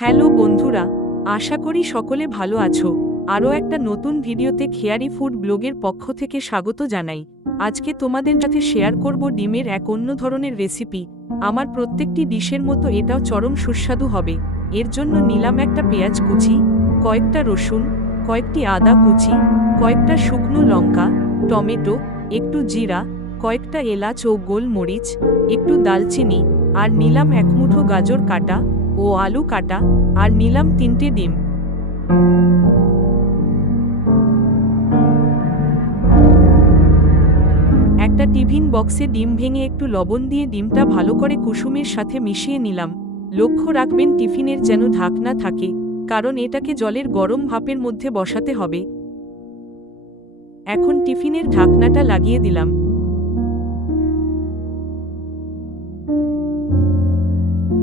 Hello বন্ধুরা, আশা করি সকলে ভালো আছো। আরও একটা নতুন ভিডিওতে খেয়ারি ফুড ব্লগের পক্ষ থেকে স্বাগত জানাই। আজকে তোমাদের সাথে শেয়ার করব ডিমের এক অন্য ধরনের রেসিপি। আমার প্রত্যেকটি ডিশের মতো এটাও চরম সুস্বাদু হবে। এর জন্য নিলাম একটা পেঁয়াজ কুচি, কয়েকটা রসুন, কয়েকটি আদা কুচি, কয়েকটা শুকনো লঙ্কা, টমেটো, একটু জিরা, কয়েকটা এলাচ ও গোলমরিচ, একটু দালচিনি, আর নিলাম এক মুঠো গাজর কাটা ও আলু কাটা আর নিলাম তিনটে ডিম। একটা টিফিন বক্সে ডিম ভেঙে একটু লবণ দিয়ে ডিমটা ভালো করে কুসুমের সাথে মিশিয়ে নিলাম। লক্ষ্য রাখবেন টিফিনের যেন ঢাকনা থাকে, কারণ এটাকে জলের গরম ভাপের মধ্যে বসাতে হবে। এখন টিফিনের ঢাকনাটা লাগিয়ে দিলাম।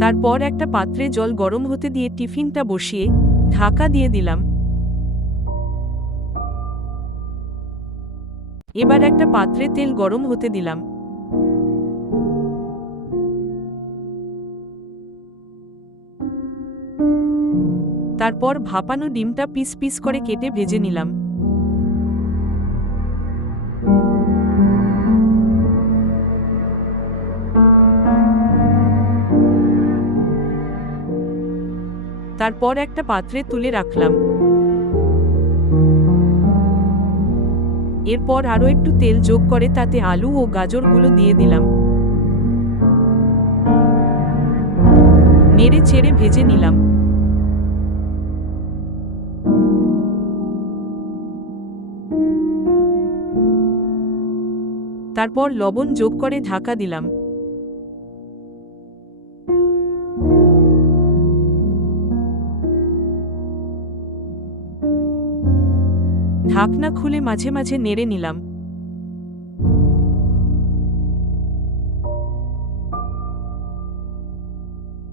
তারপর একটা পাত্রে জল গরম হতে দিয়ে টিফিনটা বসিয়ে ঢাকা দিয়ে দিলাম। এবার একটা পাত্রে তেল গরম হতে দিলাম। তারপর ভাপানো ডিমটা পিস পিস করে কেটে ভেজে নিলাম। তারপর একটা পাত্রে তুলে রাখলাম। এরপর আরও একটু তেল যোগ করে তাতে আলু ও গাজরগুলো দিয়ে দিলাম। নেড়ে চেড়ে ভেজে নিলাম। তারপর লবণ যোগ করে ঢাকা দিলাম। ঢাকনা খুলে মাঝে মাঝে নেড়ে নিলাম।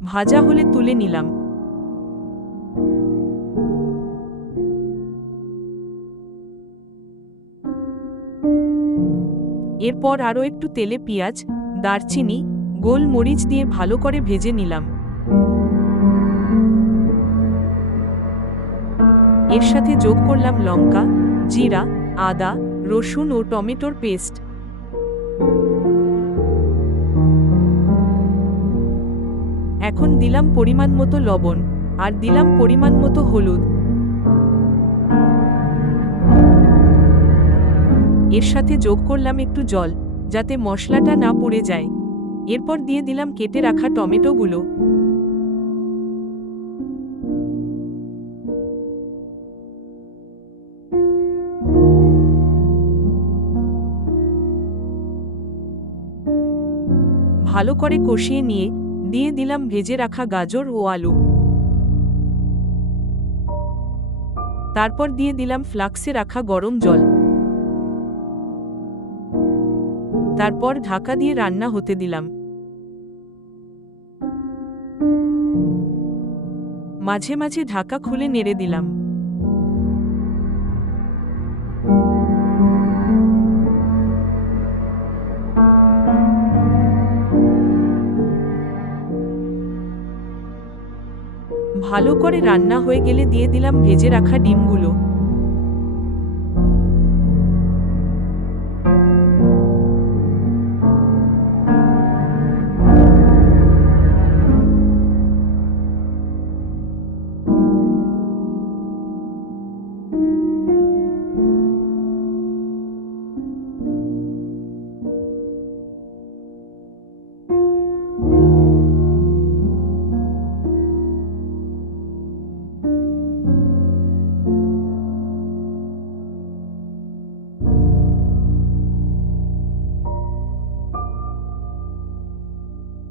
ভাজা হলে তুলে নিলাম। এরপর আরও একটু তেলে পেঁয়াজ, দারচিনি, গোলমরিচ দিয়ে ভালো করে ভেজে নিলাম। এর সাথে যোগ করলাম লঙ্কা, জিরা, আদা, রসুন ও টমেটোর পেস্ট। এখন দিলাম পরিমাণ মতো লবণ, আর দিলাম পরিমাণ মতো হলুদ। এর সাথে যোগ করলাম একটু জল, যাতে মশলাটা না পুড়ে যায়। এরপর দিয়ে দিলাম কেটে রাখা টমেটোগুলো। ভালো করে কষিয়ে নিয়ে দিয়ে দিলাম ভেজে রাখা গাজর ও আলু। তারপর দিয়ে দিলাম ফ্লাক্সে রাখা গরম জল। তারপর ঢাকা দিয়ে রান্না হতে দিলাম। মাঝে মাঝে ঢাকা খুলে নেড়ে দিলাম। ভালো করে রান্না হয়ে গেলে দিয়ে দিলাম ভেজে রাখা ডিমগুলো।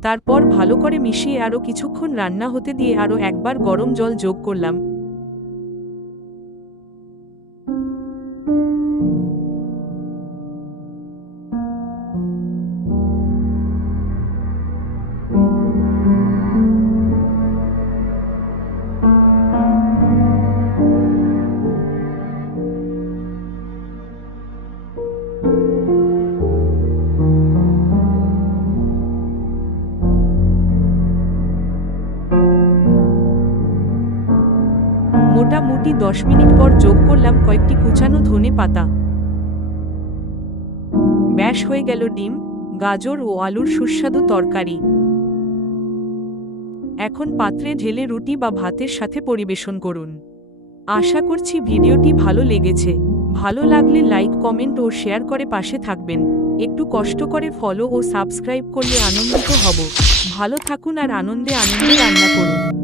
তারপর ভালো করে মিশিয়ে আরও কিছুক্ষণ রান্না হতে দিয়ে আরও একবার গরম জল যোগ করলাম। মোটামুটি দশ মিনিট পর যোগ করলাম কয়েকটি কুচানো ধনে পাতা। ব্যাস হয়ে গেল ডিম, গাজর ও আলুর সুস্বাদু তরকারি। এখন পাত্রে ঢেলে রুটি বা ভাতের সাথে পরিবেশন করুন। আশা করছি ভিডিওটি ভালো লেগেছে। ভালো লাগলে লাইক, কমেন্ট ও শেয়ার করে পাশে থাকবেন। একটু কষ্ট করে ফলো ও সাবস্ক্রাইব করলে আনন্দিত হব। ভালো থাকুন আর আনন্দে আনন্দে রান্না করুন।